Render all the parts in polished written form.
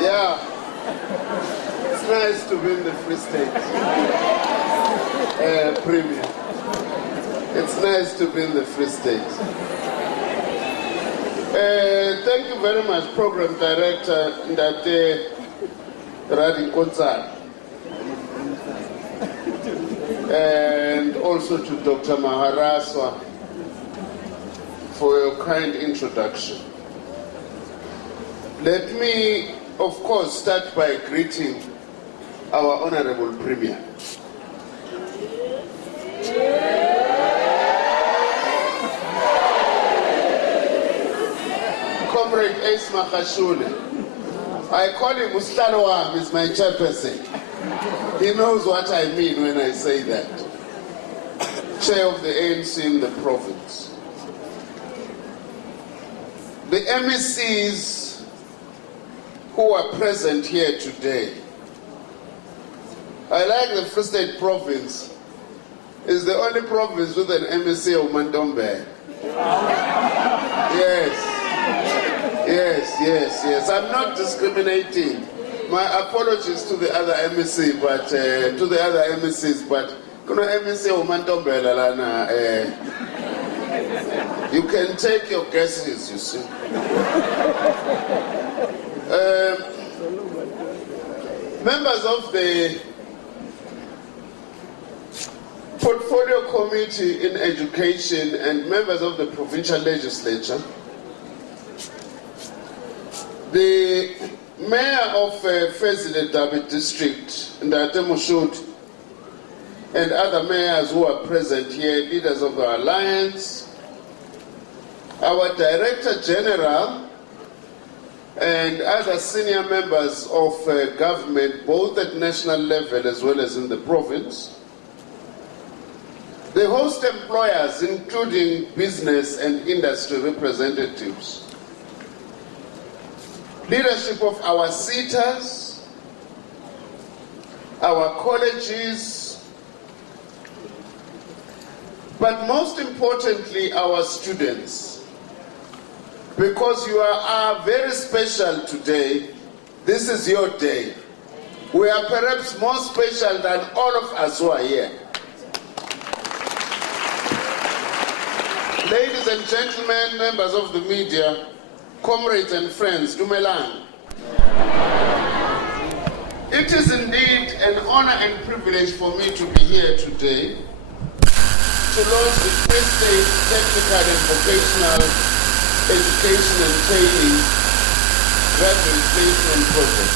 Yeah, it's nice to be in the Free State Premier. It's nice to be in the Free State. Thank you very much, Program Director Ndate Radin Konsar, and also to Dr. Maharaswa for your kind introduction. Let me, of course, start by greeting our Honorable Premier. Comrade Ace Magashule. I call him Ustaloam, he's my chairperson. He knows what I mean when I say that. Chair of the ANC in the province. The MECs who are present here today. I like the Free State province. It's the only province with an MEC of Mandombe. Yes. I'm not discriminating. My apologies to the other MEC, but to the other MECs, but MEC of Mandombe, you can take your guesses, you see. Members of the Portfolio Committee in Education and members of the Provincial Legislature, the Mayor of FET District, Ndate Mushut, and other mayors who are present here, leaders of the Alliance, our Director General, and other senior members of government, both at national level as well as in the province, the host employers, including business and industry representatives, leadership of our SETAs, our colleges, but most importantly, our students. Because you are very special today, this is your day. We are perhaps more special than all of us who are here. Ladies and gentlemen, members of the media, comrades and friends, Dumelang. It is indeed an honor and privilege for me to be here today to launch the Free State Technical and Vocational Education and Training Graduate Placement Project.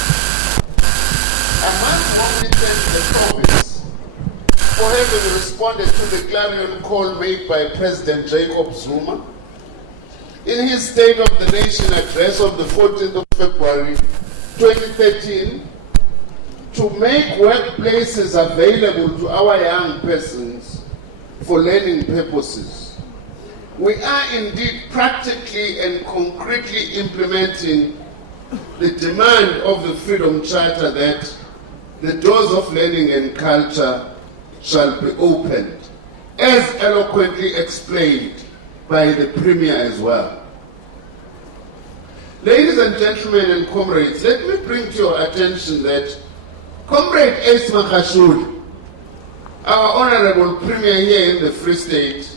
I must warmly thank the province for having responded to the clarion call made by President Jacob Zuma in his State of the Nation address of the 14th of February 2013 to make workplaces available to our young persons for learning purposes. We are indeed practically and concretely implementing the demand of the Freedom Charter that the doors of learning and culture shall be opened, as eloquently explained by the Premier as well. Ladies and gentlemen and comrades, let me bring to your attention that Comrade Ace Magashule, our Honorable Premier here in the Free State,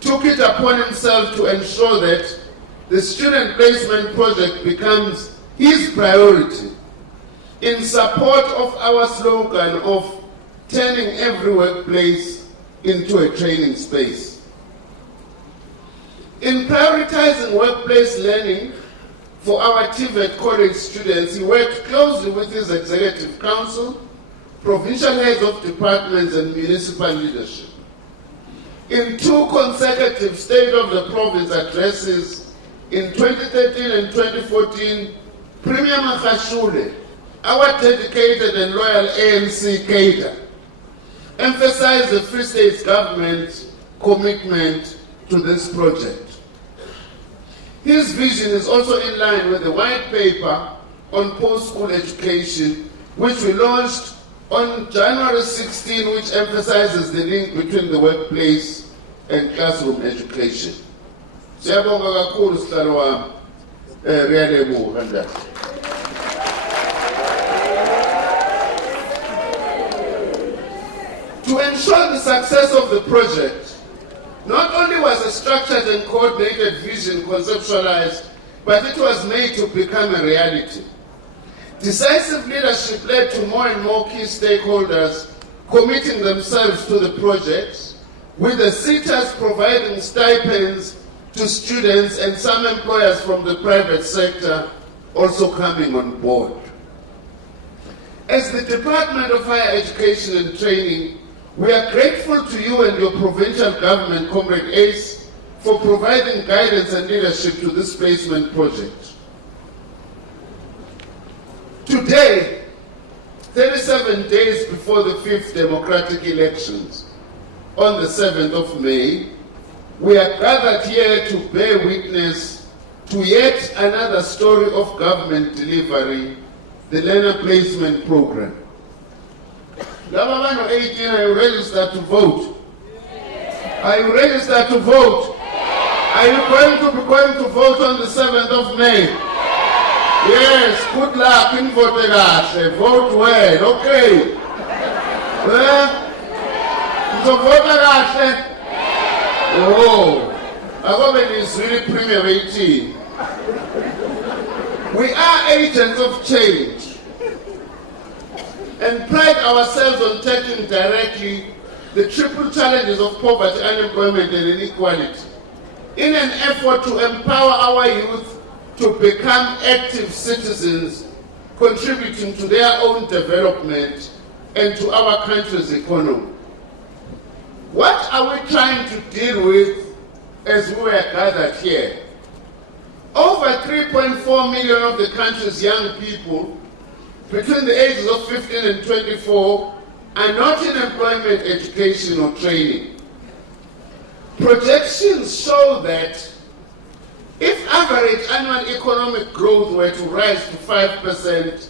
took it upon himself to ensure that the student placement project becomes his priority in support of our slogan of turning every workplace into a training space. In prioritizing workplace learning for our TVET college students, he worked closely with his Executive Council, provincial heads of departments and municipal leadership. In 2 consecutive State of the Province addresses in 2013 and 2014, Premier Magashule, our dedicated and loyal ANC cadre, emphasized the Free State's government's commitment to this project. His vision is also in line with the white paper on post-school education, which we launched on January 16, which emphasizes the link between the workplace and classroom education. Siyabonga kakhulu sihlalo wami. Riyalebuka nda. To ensure the success of the project, not only was a structured and coordinated vision conceptualized, but it was made to become a reality. Decisive leadership led to more and more key stakeholders committing themselves to the project, with the sitters providing stipends to students and some employers from the private sector also coming on board. As the Department of Higher Education and Training, we are grateful to you and your provincial government, Comrade Ace, for providing guidance and leadership to this placement project. Today, 37 days before the 5th democratic elections, on the 7th of May, we are gathered here to bear witness to yet another story of government delivery, the learner placement program. Government 18, are you registered to vote? Are you registered to vote? Are you going to vote on the 7th of May? Yes, good luck in voting. Vote well, okay. Well, so vote. Oh, our government is really Premier 18. We are agents of change and pride ourselves on tackling directly the triple challenges of poverty, unemployment, and inequality in an effort to empower our youth to become active citizens, contributing to their own development and to our country's economy. What are we trying to deal with as we are gathered here? Over 3.4 million of the country's young people between the ages of 15 and 24 are not in employment, education, or training. Projections show that if average annual economic growth were to rise to 5%,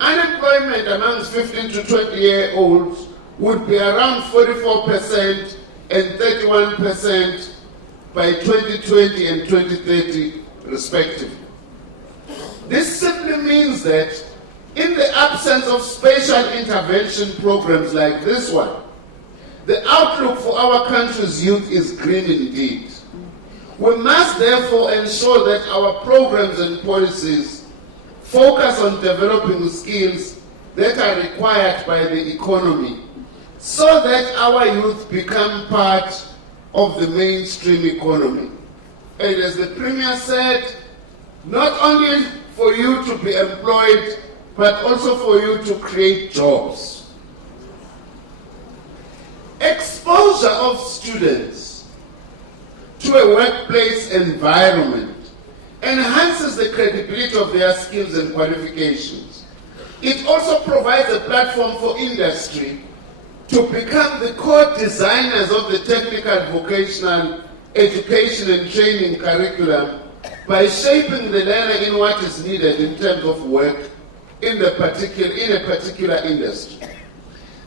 unemployment amongst 15 to 20-year-olds would be around 44% and 31% by 2020 and 2030, respectively. This simply means that in the absence of special intervention programs like this one, the outlook for our country's youth is grim indeed. We must therefore ensure that our programs and policies focus on developing the skills that are required by the economy so that our youth become part of the mainstream economy. And as the Premier said, not only for you to be employed, but also for you to create jobs. Exposure of students to a workplace environment enhances the credibility of their skills and qualifications. It also provides a platform for industry to become the core designers of the technical vocational education and training curriculum by shaping the learner in what is needed in terms of work in a particular industry.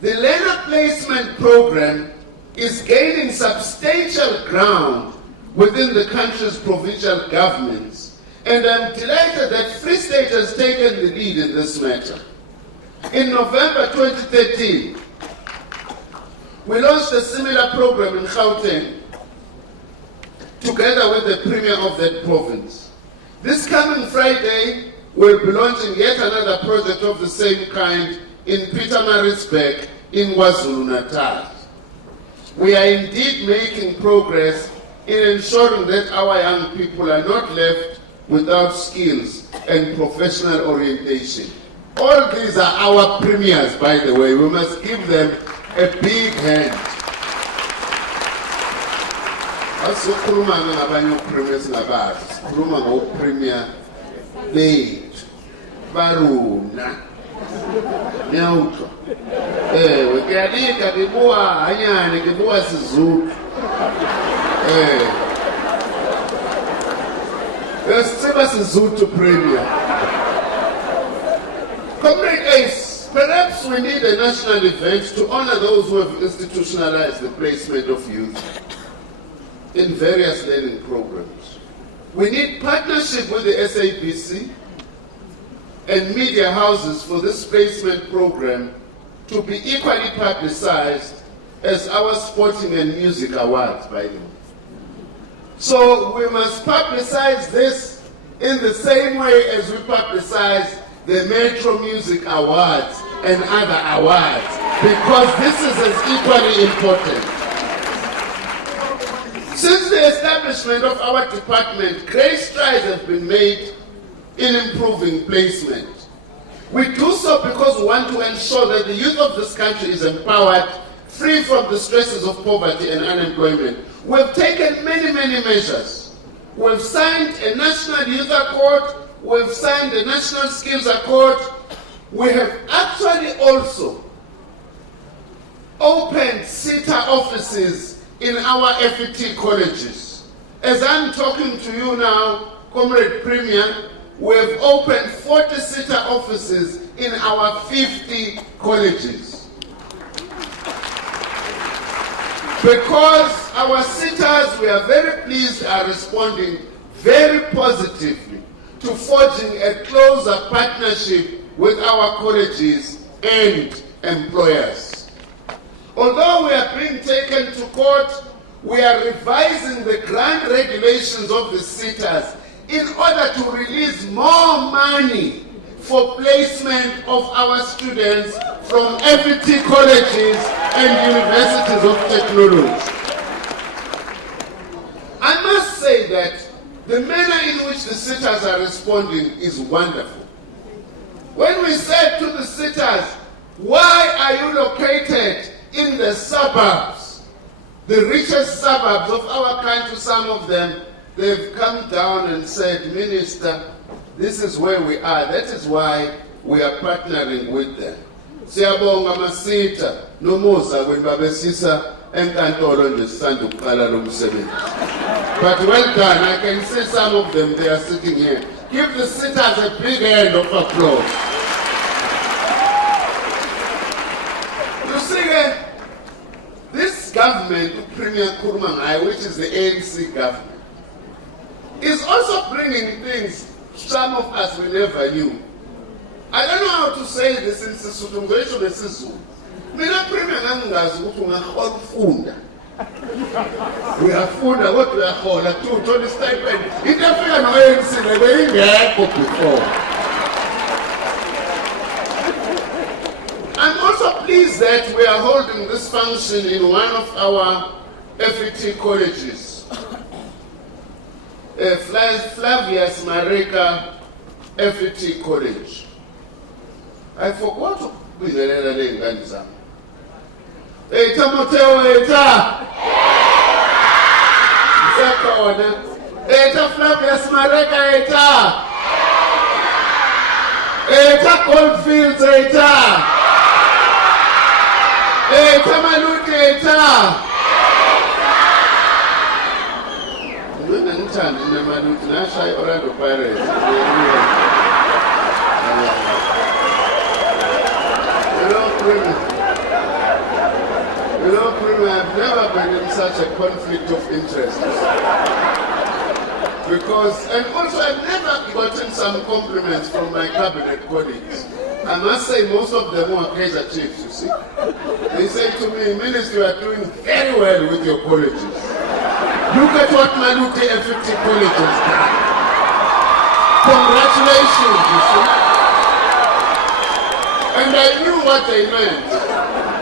The learner placement program is gaining substantial ground within the country's provincial governments, and I'm delighted that Free State has taken the lead in this matter. In November 2013, we launched a similar program in Gauteng, together with the Premier of that province. This coming Friday, we'll be launching yet another project of the same kind in Pietermaritzburg in KwaZulu-Natal. We are indeed making progress in ensuring that our young people are not left without skills and professional orientation. All these are our premiers, by the way. We must give them a big hand. Asikhuluma ngabanye opremiers ngabazi, sikhuluma ngopremier bethu baruna. Nyawuthwa. Kuyalika kibuwa hanyane kibuwa Sizulu. Yasiba Sizulu to premier. Comrade Ace, perhaps we need a national event to honor those who have institutionalized the placement of youth in various learning programs. We need partnership with the SABC and media houses for this placement program to be equally publicized as our sporting and music awards, by the way. So we must publicize this in the same way as we publicize the Metro Music Awards and other awards, because this is as equally important. Since the establishment of our department, great strides have been made in improving placement. We do so because we want to ensure that the youth of this country is empowered, free from the stresses of poverty and unemployment. We've taken many measures. We've signed a National Youth Accord, we've signed a National Skills Accord. We have actually also opened SETA offices in our FET colleges. As I'm talking to you now, Comrade Premier, we have opened 40 SETA offices in our 50 colleges. Because our SETAs, we are very pleased, are responding very positively to forging a closer partnership with our colleges and employers. Although we are being taken to court, we are revising the grant regulations of the SETAs in order to release more money for placement of our students from FET colleges and universities of technology. I must say that the manner in which the SETAs are responding is wonderful. When we said to the SETAs, why are you located in the suburbs, the richest suburbs of our country, some of them, they've come down and said, Minister, this is where we are. That is why we are partnering with them. Siyabonga masita nomusa kwebabesisa enkantolo nje sisanda ukuqala lo msebenzi. But well done. I can see some of them, they are sitting here. Give the sitters a big hand of applause. You see, this government, Premier Kurumangai, which is the ANC government, is also bringing things some of us we never knew. I don't know how to say this in Sesotho, ngesho nesiZulu. Mina Premier ngangazi ukuthi ungahola ukufunda. Uyafunda kodwa uyahola tu uthola stipend. Into efika no-ANC beyingekho before. I'm also pleased that we are holding this function in one of our FET colleges. Flavius Mareka FET College. I forgot to be the name. Eta Moteo Eta! Eta Flavius Mareka Eta! Eta Goldfields Eta! Eta Malute Eta! When I'm telling you, Malute, Nasha Orlando Pirates. You know, Premier, I've never been in such a conflict of interest. Because, and also I've never gotten some compliments from my cabinet colleagues. I must say most of them were Kaiser Chiefs, you see. They say to me, Minister, you are doing very well with your colleges. Look at what Malute FET College has done. Congratulations, you see. And I knew what they meant.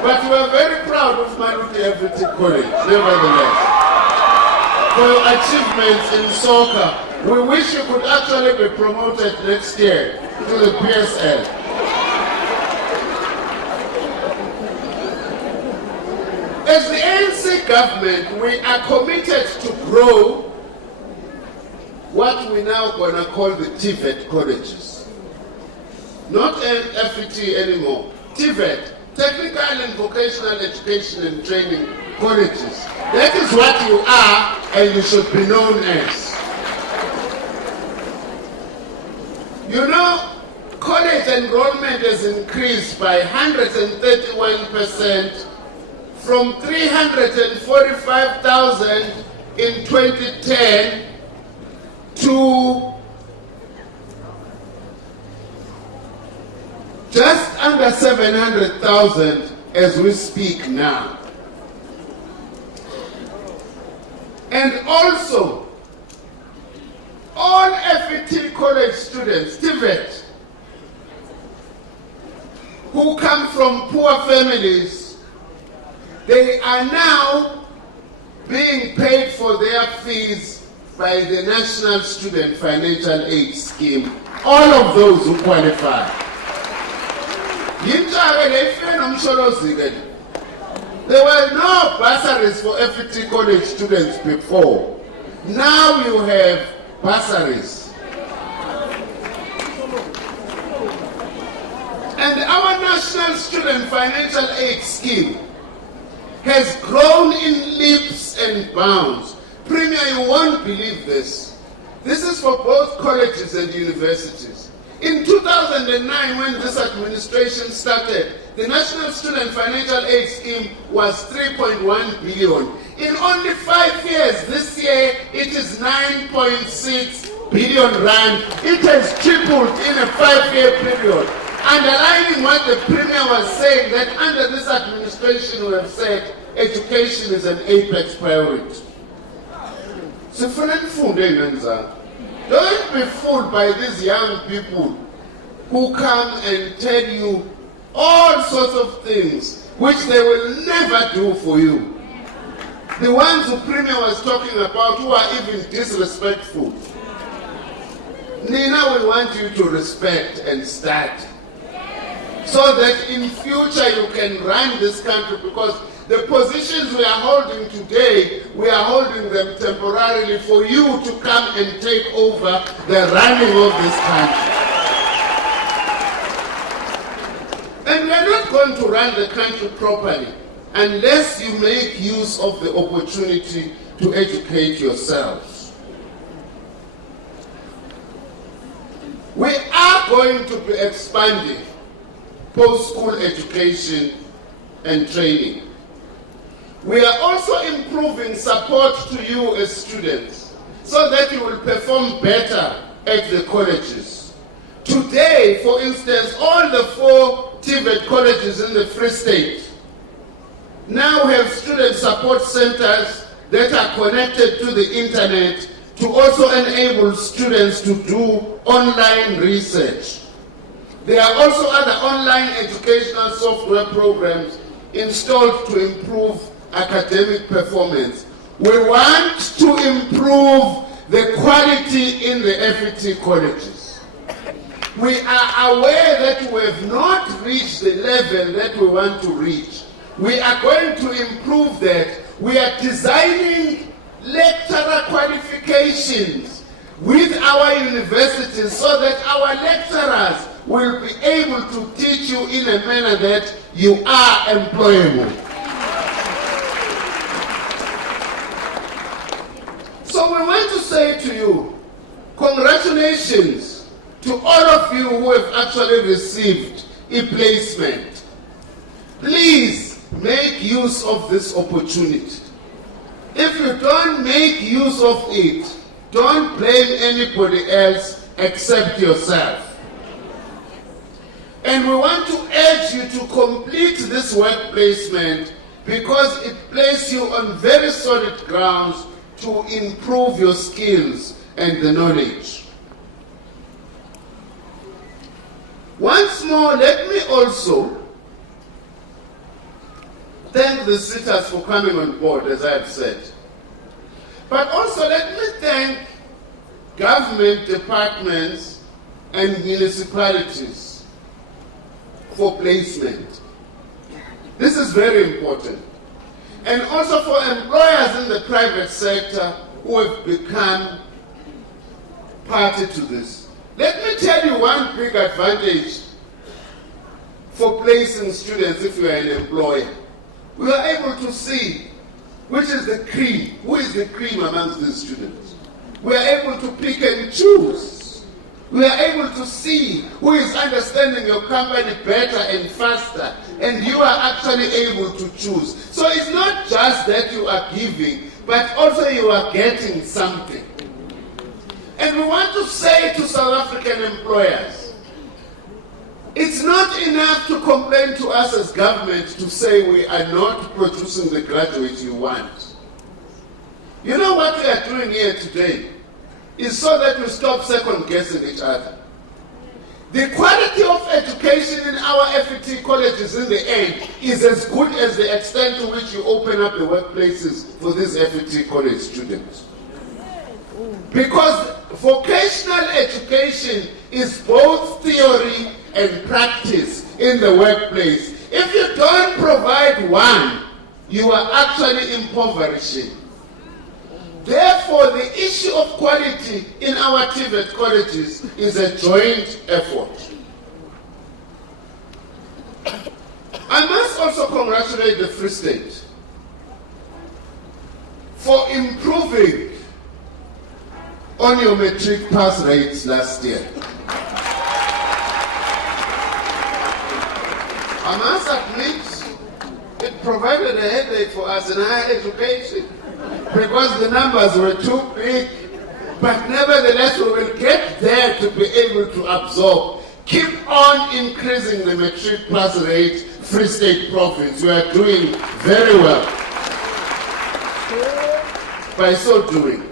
But we are very proud of Malute FET College, nevertheless. For your achievements in soccer, we wish you could actually be promoted next year to the PSL. As the ANC government, we are committed to grow what we now going to call the TVET colleges. Not FET anymore. TVET, Technical and Vocational Education and Training Colleges. That is what you are and you should be known as. You know, college enrollment has increased by 131% from 345,000 in 2010 to to just under 700,000 as we speak now. And also, all FET college students, FET, who come from poor families, they are now being paid for their fees by the National Student Financial Aid Scheme, all of those who qualify. There were no bursaries for FET college students before. Now you have bursaries. And our National Student Financial Aid Scheme has grown in leaps and bounds. Premier, you won't believe this. This is for both colleges and universities. In 2009, when this administration started, the National Student Financial Aid Scheme was 3.1 billion. In only 5 years, this year, it is 9.6 billion rand. It has tripled in a 5-year period. Underlining what the Premier was saying, that under this administration we have said education is an apex priority. Don't be fooled by these young people who come and tell you all sorts of things which they will never do for you. The ones who Premier was talking about who are even disrespectful. Nina, we want you to respect and start, so that in future you can run this country, because the positions we are holding today, we are holding them temporarily for you to come and take over the running of this country. And we are not going to run the country properly unless you make use of the opportunity to educate yourselves. We are going to be expanding post-school education and training. We are also improving support to you as students so that you will perform better at the colleges. Today, for instance, all the 4 TVET colleges in the Free State now have student support centers that are connected to the internet to also enable students to do online research. There are also other online educational software programs installed to improve academic performance. We want to improve the quality in the FET colleges. We are aware that we have not reached the level that we want to reach. We are going to improve that. We are designing lecturer qualifications with our universities so that our lecturers will be able to teach you in a manner that you are employable. So we want to say to you, congratulations to all of you who have actually received a placement. Please make use of this opportunity. If you don't make use of it, don't blame anybody else except yourself. And we want to urge you to complete this work placement because it places you on very solid grounds to improve your skills and the knowledge. Once more, let me also thank the sitters for coming on board, as I have said. But also let me thank government departments and municipalities for placement. This is very important. And also for employers in the private sector who have become party to this. Let me tell you one big advantage for placing students if you are an employer. We are able to see which is the cream, who is the cream amongst these students. We are able to pick and choose. We are able to see who is understanding your company better and faster, and you are actually able to choose. So it's not just that you are giving, but also you are getting something. And we want to say to South African employers, it's not enough to complain to us as government to say we are not producing the graduates you want. You know what we are doing here today is so that we stop second-guessing each other. The quality of education in our FET colleges in the end is as good as the extent to which you open up the workplaces for these FET college students. Because vocational education is both theory and practice in the workplace. If you don't provide one, you are actually impoverishing. Therefore, the issue of quality in our TVET colleges is a joint effort. I must also congratulate the Free State for improving on your matric pass rates last year. I must admit, it provided a headache for us in higher education because the numbers were too big, but nevertheless we will get there to be able to absorb. Keep on increasing the matric pass rate, Free State province. We are doing very well by so doing.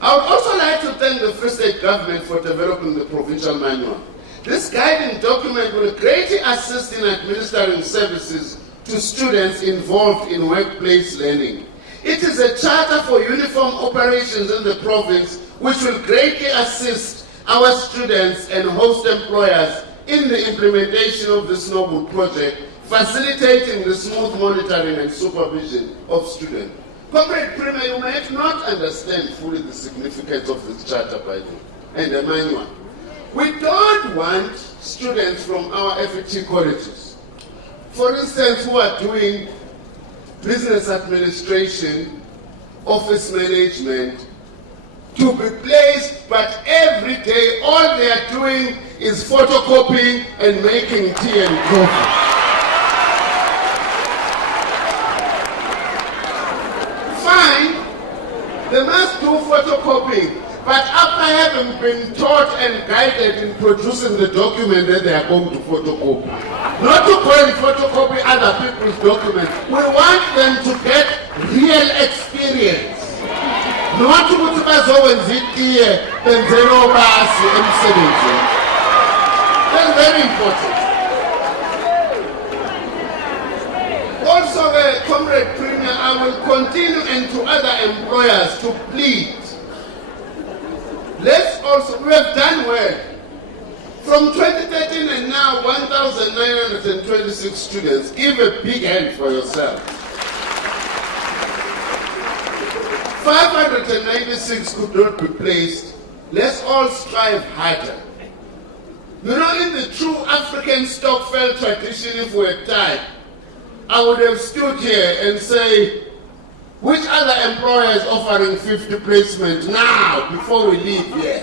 I would also like to thank the Free State government for developing the provincial manual. This guiding document will greatly assist in administering services to students involved in workplace learning. It is a charter for uniform operations in the province which will greatly assist our students and host employers in the implementation of this noble project, facilitating the smooth monitoring and supervision of students. Comrade Premier, you might not understand fully the significance of this charter by the and the manual. We don't want students from our FET colleges, for instance, who are doing business administration, office management, to be placed, but every day all they are doing is photocopying and making tea and coffee. They must do photocopying, but after having been taught and guided in producing the document that they are going to photocopy. Not to go and photocopy other people's documents. We want them to get real experience. Not to put here That's very important. Also, Comrade Premier, I will continue and to other employers to plead. Let's also, we have done well. From 2013 and now, 1,926 students. Give a big hand for yourself. 596 could not be placed. Let's all strive harder. You know, in the true African Stokvel tradition, if we had time, I would have stood here and say, which other employer is offering 50 placement now before we leave here?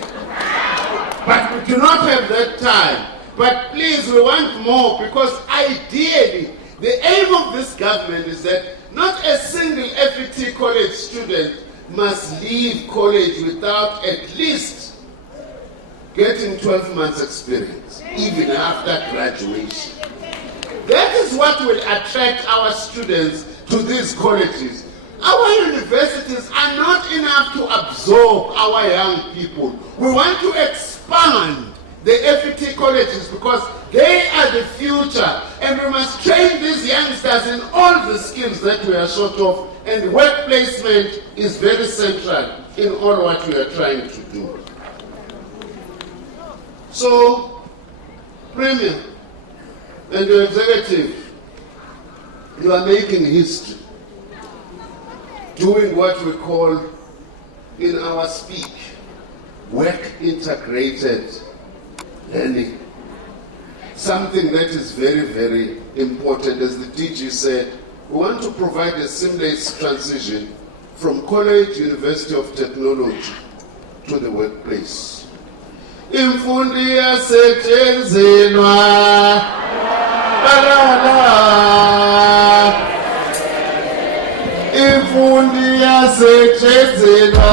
But we do not have that time. But please, we want more, because ideally, the aim of this government is that not a single FET college student must leave college without at least getting 12 months experience, even after graduation. That is what will attract our students to these colleges. Our universities are not enough to absorb our young people. We want to expand the FET colleges because they are the future, and we must train these youngsters in all the skills that we are short of, and work placement is very central in all what we are trying to do. So, Premier and your executive, you are making history, doing what we call in our speak, work integrated learning. Something that is very, very important. As the DG said, we want to provide a seamless transition from college, University of Technology to the workplace. Imfundi yasetyenzelwa balala. Imfundi setshenziswa